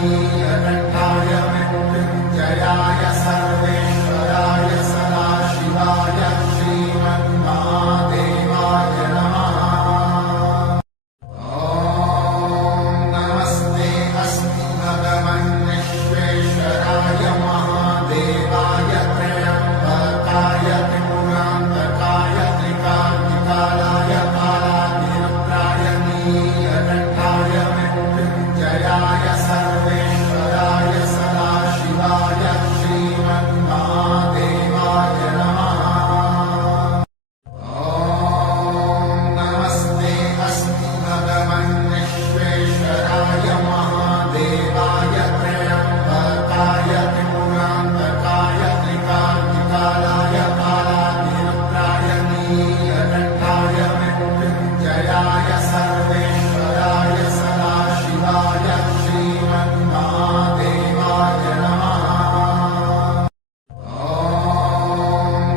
नीलकण्ठाय मृत्युञ्जयाय सर्वेश्वराय सदाशिवाय श्रीमन्महादेवाय नमः। ॐ नमस्ते अस्मि भगवन् विश्वेश्वराय महादेवाय त्र्यम्बकाय त्रिपुरान्तकाय त्रिकाग्निकालाय कालाग्निरुद्राय नीलकण्ठाय मृत्युञ्जयाय सर्वेश्वराय सदाशिवाय श्रीमन्महादेवाय नमः। ॐ नमस्ते अस्मि भगवन् विश्वेश्वराय महादेवाय त्र्यम्बकाय त्रिपुरान्तकाय त्रिकाग्निकालाय कालाग्निरुद्राय नीलकण्ठाय मृत्युञ्जयाय सर्वेश्वराय सदाशिवाय श्रीमन्महादेवाय नमः। ॐ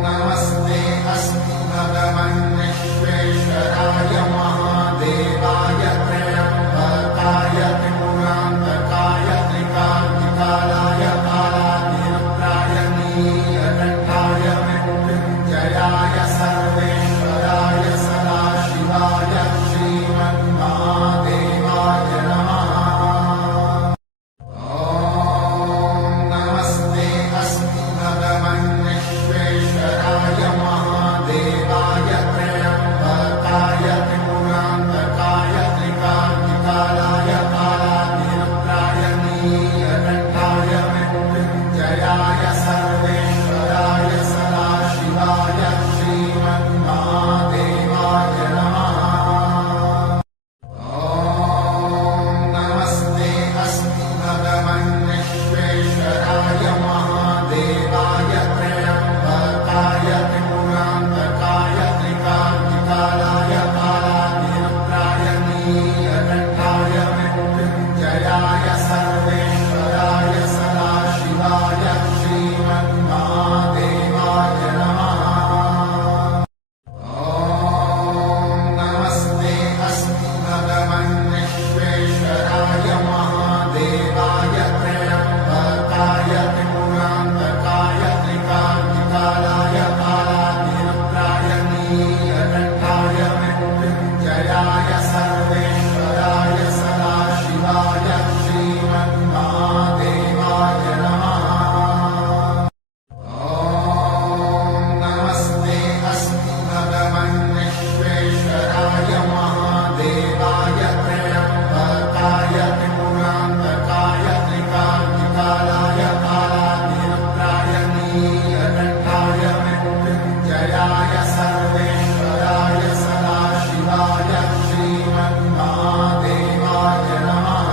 नमस्ते अस्मि भगवन् विश्वेश्वराय महादेवाय त्र्यम्बकाय त्रिपुरान्तकाय त्रिकाग्निकालाय कालाग्निरुद्राय नीलकण्ठाय मृत्युञ्जयाय सर्वेश्वराय सदाशिवाय श्रीमन्महादेवाय नमः। ॐ नमस्ते अस्मि भगवन् विश्वेश्वराय महादेवाय त्र्यम्बकाय त्रिपुरान्तकाय त्रिकाग्निकालाय कालाग्निरुद्राय नीलकण्ठाय मृत्युञ्जयाय सर्वेश्वराय सदाशिवाय श्रीमन्महादेवाय नमः। ॐ नमस्ते अस्मि भगवन् विश्वेश्वराय महादेवाय त्र्यम्बकाय त्रिपुरान्तकाय त्रिकाग्निकालाय कालाग्निरुद्राय नीलकण्ठाय मृत्युञ्जयाय सर्वेश्वराय सदाशिवाय श्रीमन्महादेवाय नमः। ॐ नमस्ते अस्मि भगवन् विश्वेश्वराय महादेवाय त्र्यम्बकाय त्रिपुरान्तकाय त्रिकाग्निकालाय कालाग्निरुद्राय नीलकण्ठाय मृत्युञ्जयाय सर्वेश्वराय सदाशिवाय श्रीमन्महादेवाय नमः। ॐ नमस्ते अस्मि भगवन् विश्वेश्वराय महादेवाय त्र्यम्बकाय त्रिपुरान्तकाय त्रिकाग्निकालाय कालाग्निरुद्राय नीलकण्ठाय मृत्युञ्जयाय सर्वेश्वराय सदाशिवाय श्रीमन्महादेवाय नमः।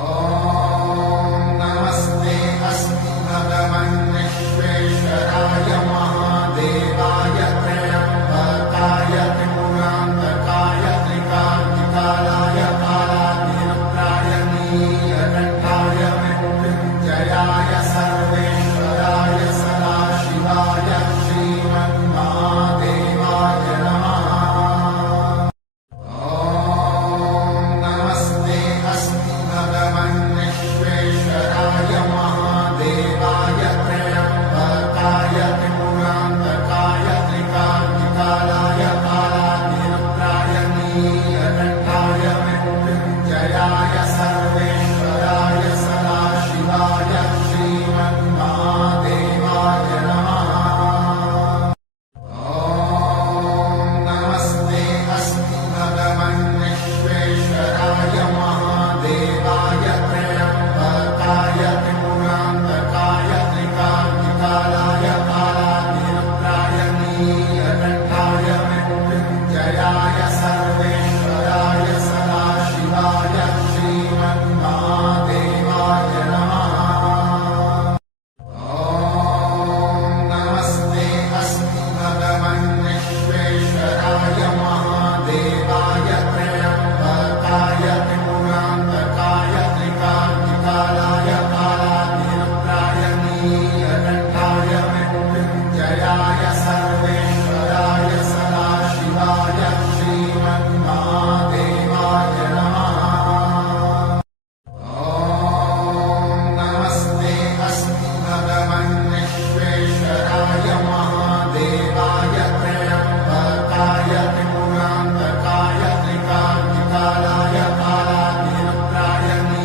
ॐ नमस्ते अस्मि भगवन् विश्वेश्वराय महादेवाय त्र्यम्बकाय त्रिपुरान्तकाय त्रिकाग्निकालाय कालाग्निरुद्राय नीलकण्ठाय मृत्युञ्जयाय सर्वेश्वराय सदाशिवाय श्रीमन्महादेवाय नमः। ॐ नमस्ते अस्मि भगवन् विश्वेश्वराय महादेवाय त्र्यम्बकाय त्रिपुरान्तकाय त्रिकाग्निकालाय कालाग्निरुद्राय नीलकण्ठाय मृत्युञ्जयाय सर्वेश्वराय सदाशिवाय श्रीमन्महादेवाय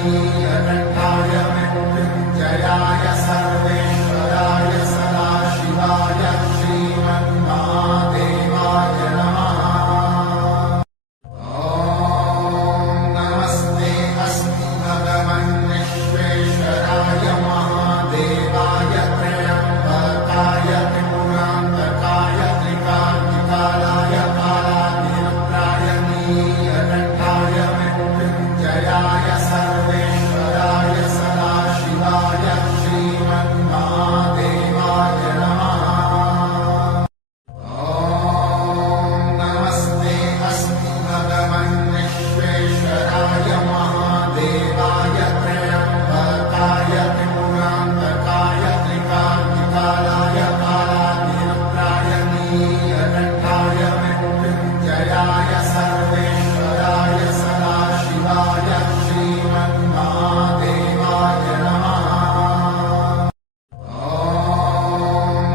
नीलकण्ठाय मृत्युञ्जयाय सर्वेश्वराय सदाशिवाय श्रीमन्महादेवाय नमः। ॐ नमस्ते अस्तु भगवन् विश्वेश्वराय महादेवाय त्र्यम्बकाय त्रिपुरान्तकाय त्रिकाग्निकालाय कालाग्निरुद्राय नीलकण्ठाय मृत्युञ्जयाय सर्वेश्वराय सदाशिवाय श्रीमन्महादेवाय नमः। ॐ नमस्ते अस्तु भगवन् विश्वेश्वराय महादेवाय त्र्यम्बकाय त्रिपुरान्तकाय त्रिकाग्निकालाय कालाग्निरुद्राय नीलकण्ठाय मृत्युञ्जयाय सर्वेश्वराय सदाशिवाय श्रीमन्महादेवाय नमः। ॐ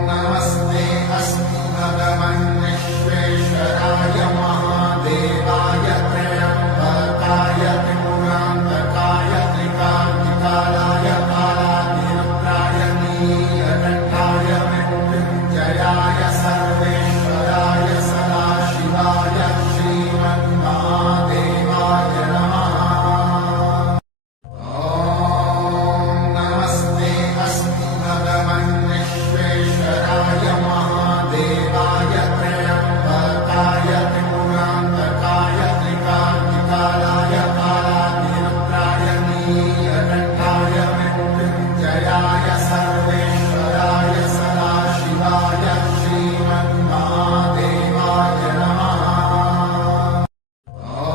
नमस्ते अस्तु भगवन् विश्वेश्वराय महादेवाय त्र्यम्बकाय त्रिपुरान्तकाय त्रिकाग्निकालाय कालाग्निरुद्राय नीलकण्ठाय मृत्युञ्जयाय सर्वेश्वराय सदाशिवाय श्रीमन्महादेवाय नमः। ॐ नमस्ते अस्तु भगवन् विश्वेश्वराय महादेवाय त्र्यम्बकाय त्रिपुरान्तकाय त्रिकाग्निकालाय कालाग्निरुद्राय नीलकण्ठाय मृत्युञ्जयाय सर्वेश्वराय सदाशिवाय श्रीमन्महादेवाय नमः। ॐ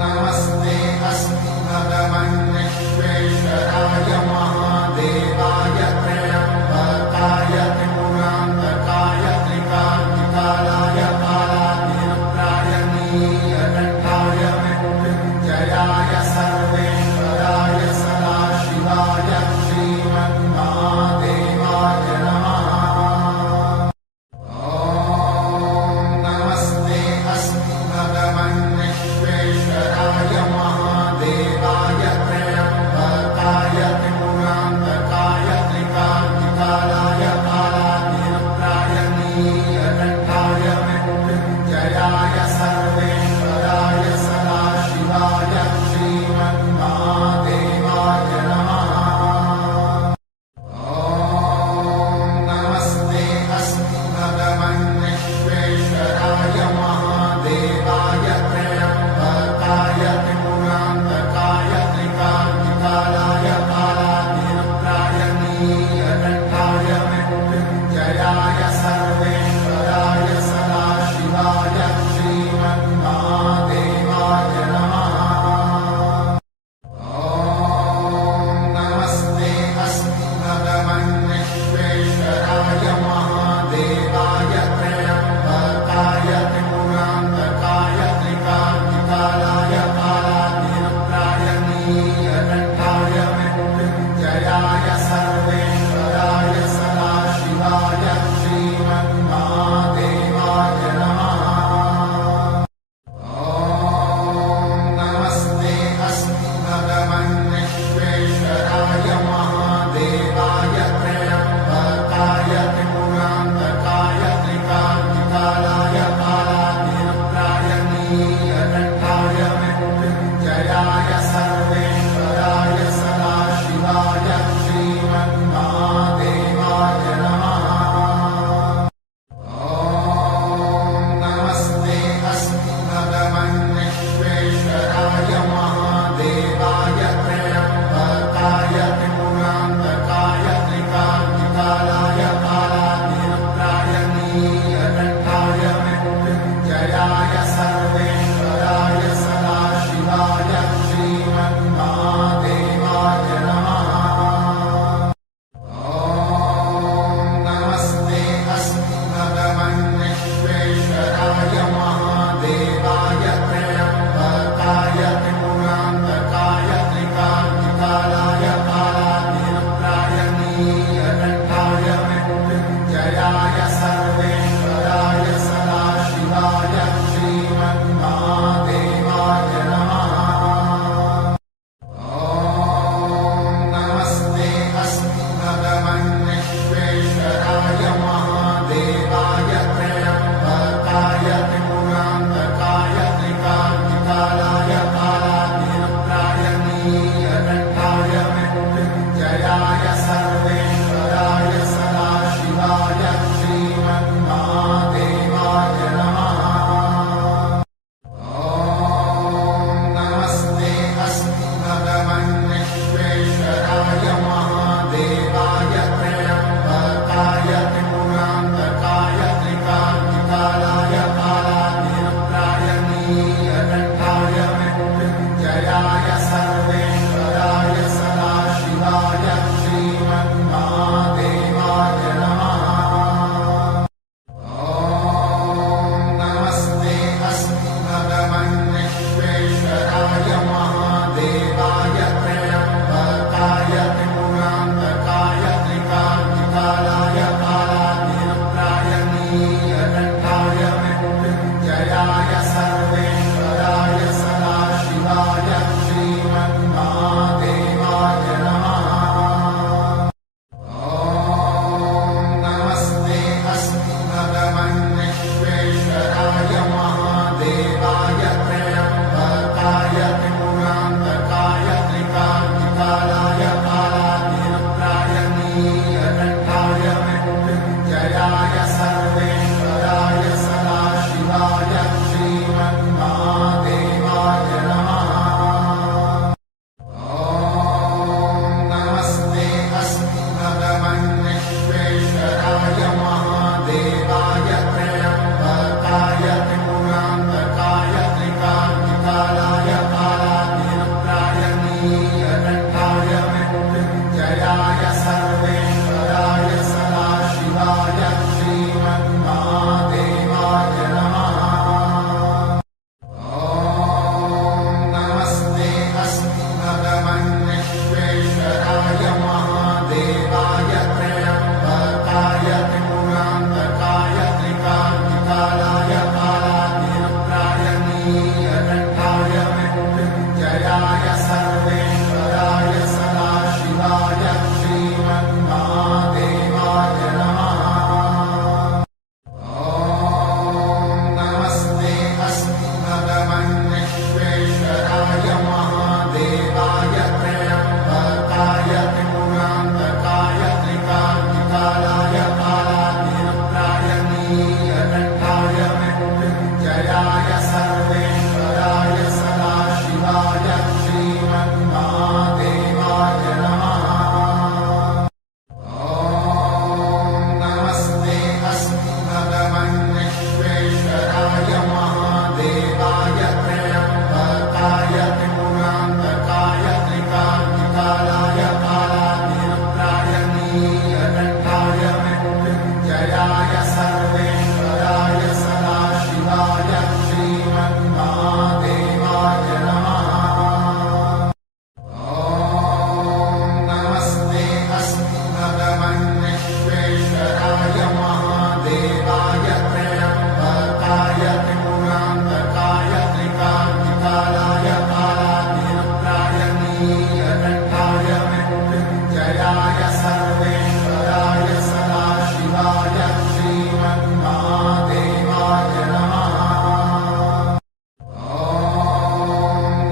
नमस्ते अस्तु भगवन् विश्वेश्वराय महादेवाय त्र्यम्बकाय त्रिपुरान्तकाय त्रिकाग्निकालाय कालाग्निरुद्राय नीलकण्ठाय मृत्युञ्जयाय सर्वेश्वराय सदाशिवाय श्रीमन्महादेवाय नमः। ॐ नमस्ते अस्तु भगवन् विश्वेश्वराय महादेवाय त्र्यम्बकाय त्रिपुरान्तकाय त्रिकाग्निकालाय कालाग्निरुद्राय नीलकण्ठाय मृत्युञ्जयाय सर्वेश्वराय सदाशिवाय श्रीमन्महादेवाय नमः। ॐ नमस्ते अस्तु भगवन् विश्वेश्वराय महादेवाय त्र्यम्बकाय त्रिपुरान्तकाय त्रिकाग्निकालाय कालाग्निरुद्राय नीलकण्ठाय मृत्युञ्जयाय सर्वेश्वराय सदाशिवाय श्रीमन्महादेवाय नमः। ॐ नमस्ते अस्तु भगवन् विश्वेश्वराय महादेवाय त्र्यम्बकाय त्रिपुरान्तकाय त्रिकाग्निकालाय कालाग्निरुद्राय नीलकण्ठाय मृत्युञ्जयाय सर्वेश्वराय सदाशिवाय श्रीमन्महादेवाय नमः। ॐ नमस्ते अस्तु भगवन् विश्वेश्वराय महादेवाय त्र्यम्बकाय त्रिपुरान्तकाय त्रिकाग्निकालाय कालाग्निरुद्राय नीलकण्ठाय मृत्युञ्जयाय सर्वेश्वराय सदाशिवाय श्री नीलकण्ठाय मृत्युञ्जयाय सर्वेश्वराय सदाशिवाय श्रीमन्महादेवाय नमः। ॐ नमस्ते अस्तु भगवन् विश्वेश्वराय महादेवाय त्र्यम्बकाय त्रिपुरान्तकाय त्रिकाग्निकालाय कालाग्निरुद्राय नीलकण्ठाय मृत्युञ्जयाय सर्वेश्वराय सदाशिवाय श्रीमन्महादेवाय नमः। ॐ नमस्ते अस्तु भगवन् विश्वेश्वराय महादेवाय त्र्यम्बकाय त्रिपुरान्तकाय त्रिकाग्निकालाय कालाग्निरुद्राय नीलकण्ठाय मृत्युञ्जयाय सर्वेश्वराय सदाशिवाय श्रीमन्महादेवाय नमः। ॐ नमस्ते अस्तु भगवन् विश्वेश्वराय महादेवाय त्र्यम्बकाय त्रिपुरान्तकाय त्रिकाग्निकालाय कालाग्निरुद्राय नीलकण्ठाय मृत्युञ्जयाय सर्वेश्वराय सदाशिवाय श्रीमन्महादेवाय नमः। ॐ नमस्ते अस्तु भगवन् विश्वेश्वराय महादेवाय त्र्यम्बकाय त्रिपुरान्तकाय त्रिकाग्निकालाय कालाग्निरुद्राय नीलकण्ठाय मृत्युञ्जयाय सर्वेश्वराय सदाशिवाय श्रीमन्महादेवाय नमः। ॐ नमस्ते अस्तु भगवन् विश्वेश्वराय महादेवाय त्र्यम्बकाय त्रिपुरान्तकाय त्रिकाग्निकालाय कालाग्निरुद्राय नीलकण्ठाय मृत्युञ्जयाय सर्वेश्वराय सदाशिवाय श्रीमन्महादेवाय नमः। ॐ नमस्ते अस्तु भगवन् विश्वेश्वराय महादेवाय त्र्यम्बकाय त्रिपुरान्तकाय त्रिकाग्निकालाय कालाग्निरुद्राय नीलकण्ठाय मृत्युञ्जयाय सर्वेश्वराय सदाशिवाय श्रीमन्महादेवाय नमः। ॐ नमस्ते अस्तु भगवन् विश्वेश्वराय महादेवाय त्र्यम्बकाय त्रिपुरान्तकाय त्रिकाग्निकालाय कालाग्निरुद्राय नीलकण्ठाय मृत्युञ्जयाय सर्वेश्वराय सदाशिवाय श्रीमन्महादेवाय नमः। ॐ नमस्ते अस्तु भगवन् विश्वेश्वराय महादेवाय त्र्यम्बकाय त्रिपुरान्तकाय त्रिकाग्निकालाय कालाग्निरुद्राय नीलकण्ठाय मृत्युञ्जयाय सर्वेश्वराय सदाशिवाय श्रीमन्महादेवाय नमः। ॐ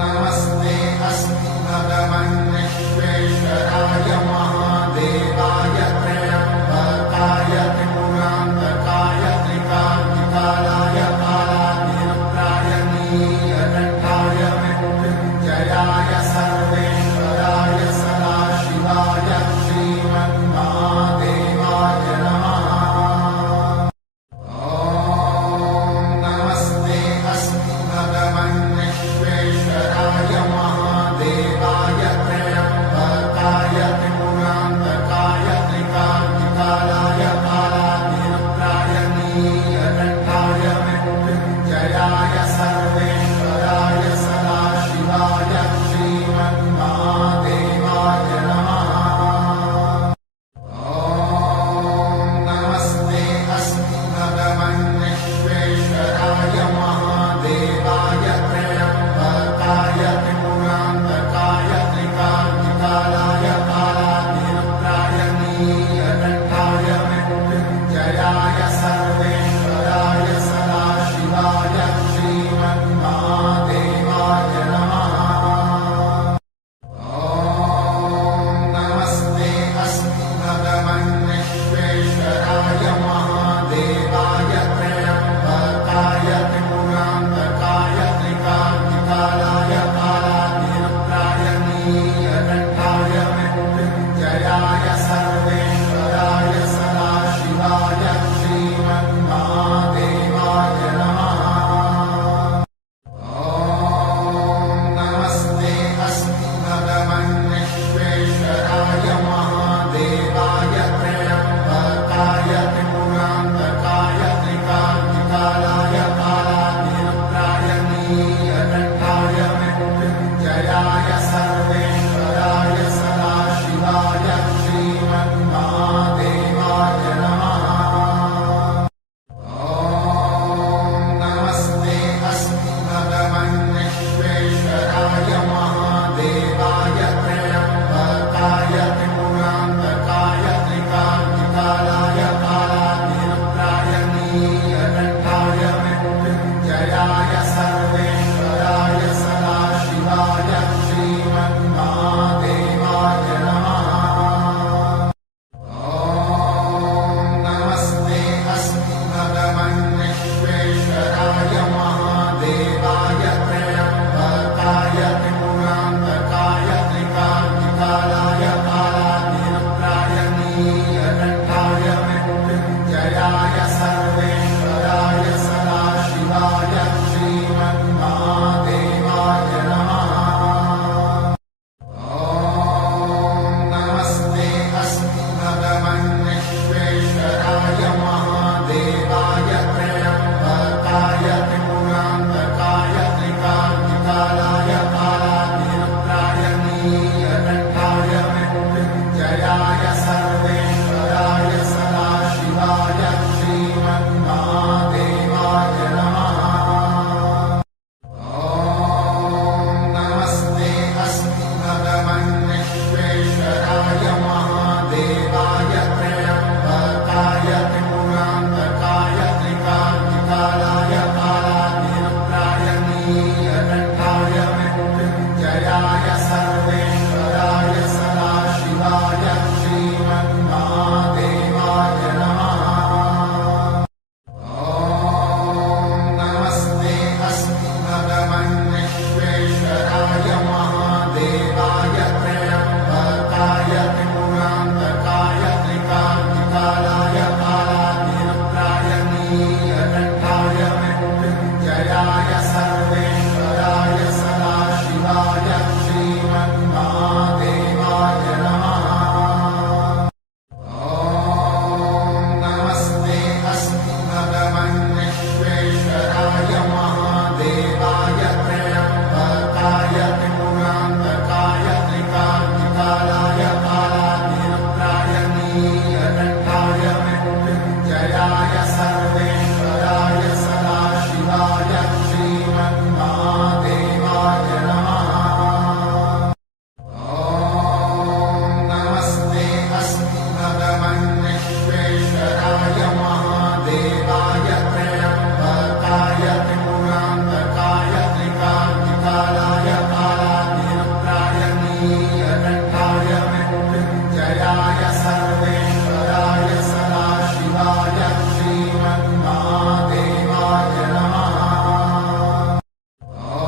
नमस्ते अस्तु भगवन् विश्वेश्वराय महादेवाय त्र्यम्बकाय त्रिपुरान्तकाय त्रिकाग्निकालाय कालाग्निरुद्राय नीलकण्ठाय मृत्युञ्जयाय सर्वेश्वराय नीलकण्ठाय मृत्युञ्जयाय सर्वेश्वराय सदाशिवाय श्रीमन्महादेवाय नमः। ॐ नमस्ते अस्तु भगवन् विश्वेश्वराय महादेवाय त्र्यम्बकाय त्रिपुरान्तकाय त्रिकाग्निकालाय कालाग्निरुद्राय नीलकण्ठाय मृत्युञ्जयाय सर्वेश्वराय सदाशिवाय श्रीमन्महादेवाय नमः। ॐ नमस्ते अस्तु भगवन् विश्वेश्वराय महादेवाय त्र्यम्बकाय त्रिपुरान्तकाय त्रिकाग्निकालाय कालाग्निरुद्राय नीलकण्ठाय मृत्युञ्जयाय सर्वेश्वराय सदाशिवाय श्रीमन्महादेवाय नमः। ॐ नमस्ते अस्तु भगवन् विश्वेश्वराय महादेवाय त्र्यम्बकाय त्रिपुरान्तकाय त्रिकाग्निकालाय कालाग्निरुद्राय नीलकण्ठाय मृत्युञ्जयाय सर्वेश्वराय सदाशिवाय श्रीमन्महादेवाय नमः। ॐ नमस्ते अस्तु भगवन् विश्वेश्वराय महादेवाय त्र्यम्बकाय त्रिपुरान्तकाय त्रिकाग्निकालाय कालाग्निरुद्राय नीलकण्ठाय मृत्युञ्जयाय सर्वेश्वराय सदाशिवाय श्रीमन्महादेवाय नमः। ॐ नमस्ते अस्तु भगवन् विश्वेश्वराय महादेवाय त्र्यम्बकाय त्रिपुरान्तकाय त्रिकाग्निकालाय कालाग्निरुद्राय नीलकण्ठाय मृत्युञ्जयाय सर्वेश्वराय सदाशिवाय श्रीमन्महादेवाय नमः। ॐ नमस्ते अस्तु भगवन् विश्वेश्वराय महादेवाय त्र्यम्बकाय त्रिपुरान्तकाय त्रिकाग्निकालाय कालाग्निरुद्राय नीलकण्ठाय मृत्युञ्जयाय सर्वेश्वराय सदाशिवाय श्रीमन्महादेवाय नमः। ॐ नमस्ते अस्तु भगवन् विश्वेश्वराय महादेवाय त्र्यम्बकाय त्रिपुरान्तकाय त्रिकाग्निकालाय कालाग्निरुद्राय नीलकण्ठाय मृत्युञ्जयाय सर्वेश्वराय सदाशिवाय श्रीमन्महादेवाय नमः। ॐ नमस्ते अस्तु भगवन् विश्वेश्वराय महादेवाय त्र्यम्बकाय त्रिपुरान्तकाय त्रिकाग्निकालाय कालाग्निरुद्राय नीलकण्ठाय मृत्युञ्जयाय सर्वेश्वराय सदाशिवाय श्रीमन्महादेवाय नमः। ॐ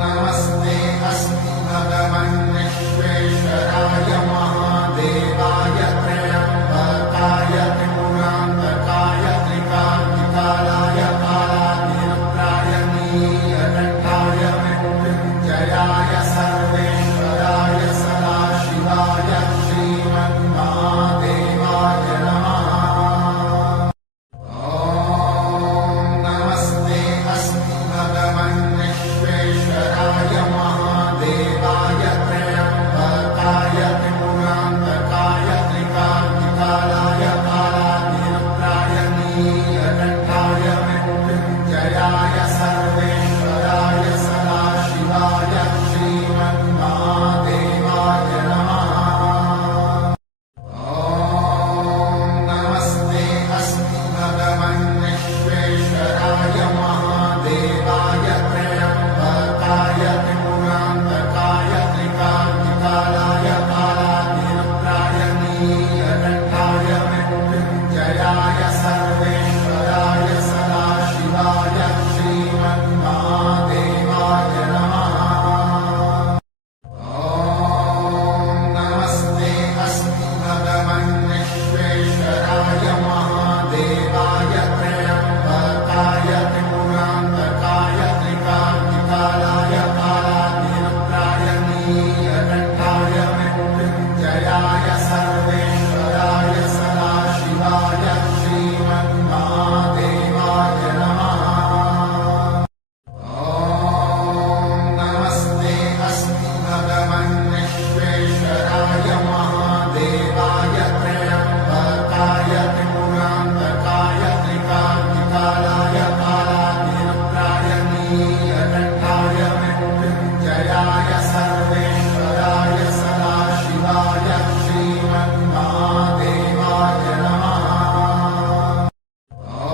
नमस्ते अस्तु भगवन् विश्वेश्वराय महादेवाय त्र्यम्बकाय त्रिपुरान्तकाय त्रिकाग्निकालाय कालाग्निरुद्राय नीलकण्ठाय मृत्युञ्जयाय सर्वेश्वराय सदाशिवाय श्रीमन्महादेवाय नीलकण्ठाय मृत्युञ्जयाय सर्वेश्वराय सदाशिवाय श्रीमन्महादेवाय नमः। ॐ नमस्ते अस्तु भगवन् विश्वेश्वराय महादेवाय त्र्यम्बकाय त्रिपुरान्तकाय त्रिकाग्निकालाय कालाग्निरुद्राय नीलकण्ठाय मृत्युञ्जयाय सर्वेश्वराय सदाशिवाय श्रीमन्महादेवाय नमः। ॐ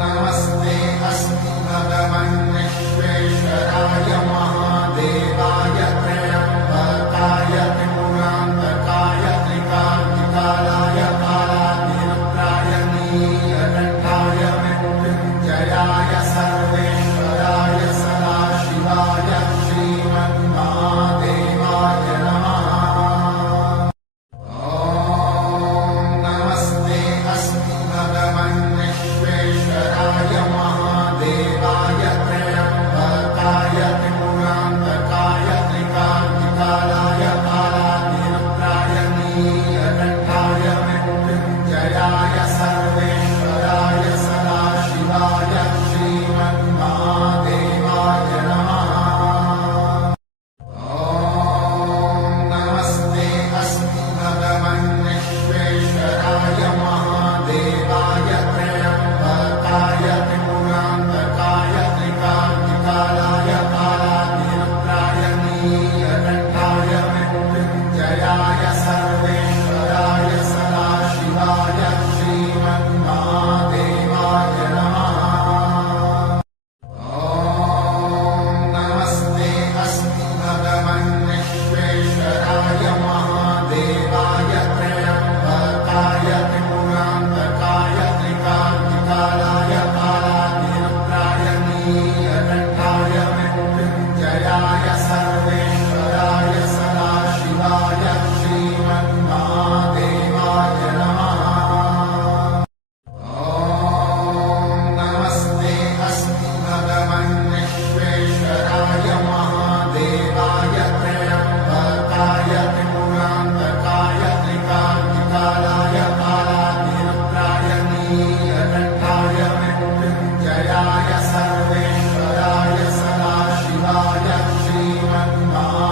नमस्ते अस्तु भगवन् विश्वेश्वराय महादेवाय त्र्यम्बकाय त्रिपुरान्तकाय त्रिकाग्निकालाय कालाग्निरुद्राय नीलकण्ठाय मृत्युञ्जयाय सर्वेश्वराय सदाशिवाय श्रीमन्महादेवाय नमः। ॐ नमस्ते अस्तु भगवन् विश्वेश्वराय महादेवाय त्र्यम्बकाय त्रिपुरान्तकाय त्रिकाग्निकालाय कालाग्निरुद्राय नीलकण्ठाय मृत्युञ्जयाय सर्वेश्वराय सदाशिवाय श्रीमन्महादेवाय नमः। ॐ नमस्ते अस्तु भगवन् विश्वेश्वराय महादेवाय त्र्यम्बकाय त्रिपुरान्तकाय त्रिकाग्निकालाय कालाग्निरुद्राय नीलकण्ठाय मृत्युञ्जयाय सर्वेश्वराय सदाशिवाय श्रीमन्महादेवाय नमः। ॐ नमस्ते अस्तु भगवन् विश्वेश्वराय महादेवाय त्र्यम्बकाय त्रिपुरान्तकाय त्रिकाग्निकालाय कालाग्निरुद्राय नीलकण्ठाय मृत्युञ्जयाय सर्वेश्वराय सदाशिवाय श्रीमन्महादेवाय नमः। ॐ नमस्ते अस्तु भगवन् विश्वेश्वराय महादेवाय त्र्यम्बकाय त्रिपुरान्तकाय त्रिकाग्निकालाय कालाग्निरुद्राय नीलकण्ठाय मृत्युञ्जयाय सर्वेश्वराय सदाशिवाय श्रीमन्महादेवाय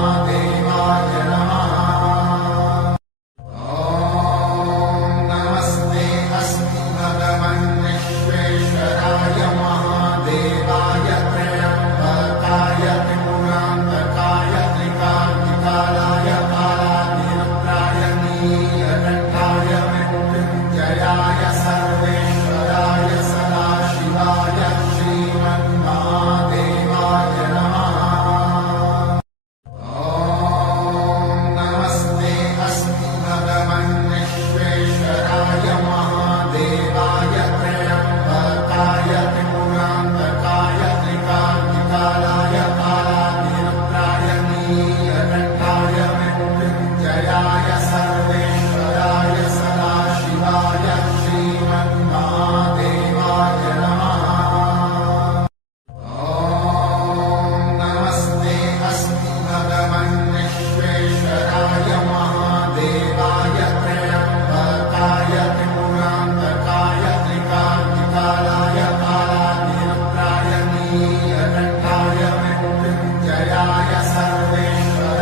नमः। ॐ नमस्ते अस्तु भगवन् विश्वेश्वराय महादेवाय त्र्यम्बकाय त्रिपुरान्तकाय त्रिकाग्निकालाय कालाग्निरुद्राय नीलकण्ठाय मृत्युञ्जयाय सर्वेश्वराय सदाशिवाय श्रीमन्महादेवाय नमः। ॐ नमस्ते अस्तु भगवन् विश्वेश्वराय महादेवाय त्र्यम्बकाय त्रिपुरान्तकाय त्रिकाग्निकालाय कालाग्निरुद्राय नीलकण्ठाय मृत्युञ्जयाय सर्वेश्वराय सदाशिवाय श्रीमन्महादेवाय नमः। ॐ नमस्ते अस्तु भगवन् विश्वेश्वराय महादेवाय त्र्यम्बकाय त्रिपुरान्तकाय त्रिकाग्निकालाय कालाग्निरुद्राय नीलकण्ठाय मृत्युञ्जयाय सर्वेश्वराय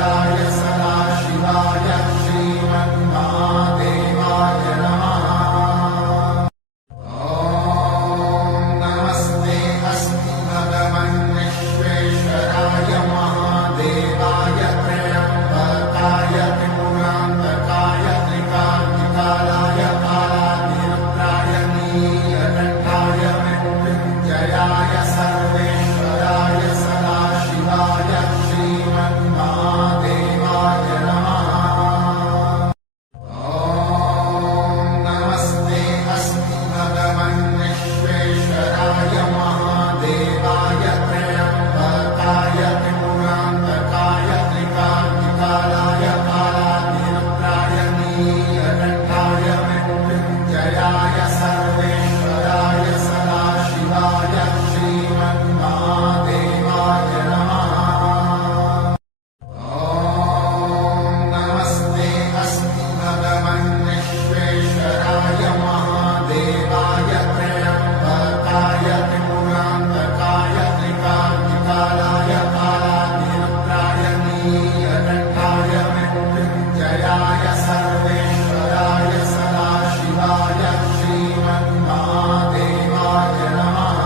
नीलकण्ठाय मृत्युञ्जयाय सर्वेश्वराय सदाशिवाय श्रीमन्महादेवाय नमः।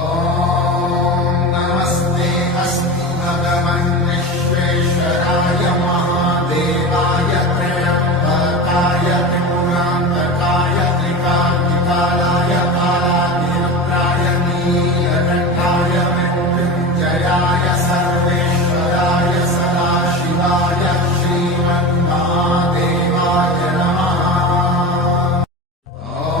ॐ नमस्ते अस्तु भगवन् विश्वेश्वराय महादेवाय त्र्यम्बकाय त्रिपुरान्तकाय त्रिकाग्निकालाय कालाग्निरुद्राय नीलकण्ठाय मृत्युञ्जयाय सर्वेश्वराय सदाशिवाय श्रीमन्महादेवाय नमः। ॐ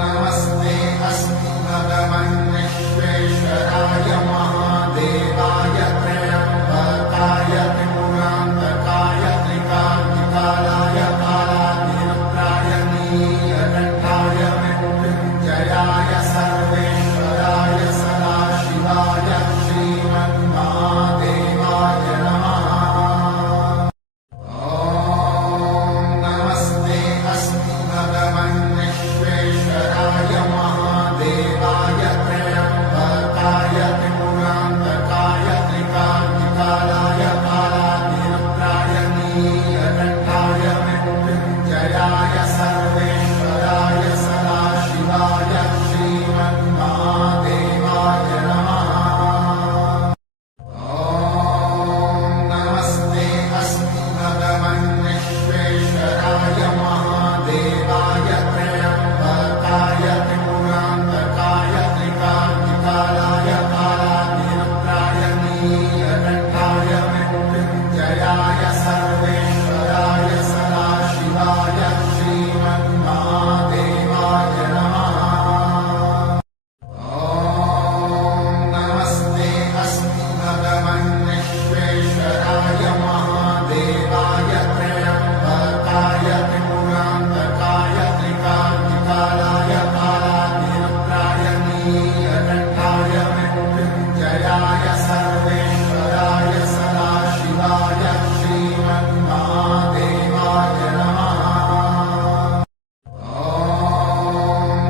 नमस्ते अस्तु भगवन् विश्वेश्वराय महादेवाय त्र्यम्बकाय त्रिपुरान्तकाय त्रिकाग्निकालाय कालाग्निरुद्राय नीलकण्ठाय मृत्युञ्जयाय सर्वेश्वराय सदाशिवाय श्रीमन्महादेवाय नमः। ॐ नमस्ते अस्तु भगवन् विश्वेश्वराय महादेवाय त्र्यम्बकाय त्रिपुरान्तकाय त्रिकाग्निकालाय कालाग्निरुद्राय नीलकण्ठाय मृत्युञ्जयाय सर्वेश्वराय सदाशिवाय श्रीमन्महादेवाय नमः। ॐ नमस्ते अस्तु भगवन् विश्वेश्वराय महादेवाय त्र्यम्बकाय त्रिपुरान्तकाय त्रिकाग्निकालाय कालाग्निरुद्राय नीलकण्ठाय मृत्युञ्जयाय सर्वेश्वराय सदाशिवाय श्रीमन्महादेवाय नमः। ॐ नमस्ते अस्तु भगवन् विश्वेश्वराय महादेवाय त्र्यम्बकाय त्रिपुरान्तकाय त्रिकाग्निकालाय कालाग्निरुद्राय नीलकण्ठाय मृत्युञ्जयाय सर्वेश्वराय सदाशिवाय श्रीमन्महादेवाय नमः। ॐ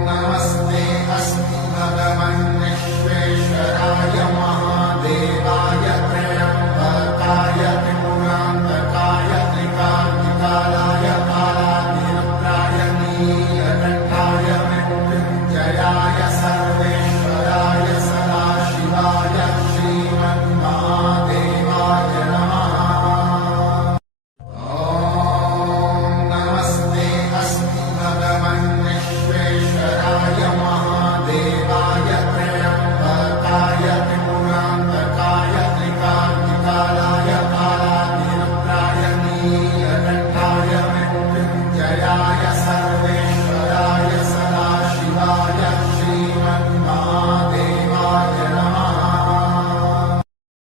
नमस्ते अस्तु भगवन् विश्वेश्वराय महादेवाय त्र्यम्बकाय त्रिपुरान्तकाय त्रिकाग्निकालाय कालाग्निरुद्राय नीलकण्ठाय मृत्युञ्जयाय सर्वेश्वराय सदाशिवाय श्रीमन्महादेवाय नमः। ॐ नमस्ते अस्तु भगवन् विश्वेश्वराय महादेवाय त्र्यम्बकाय त्रिपुरान्तकाय त्रिकाग्निकालाय कालाग्निरुद्राय नीलकण्ठाय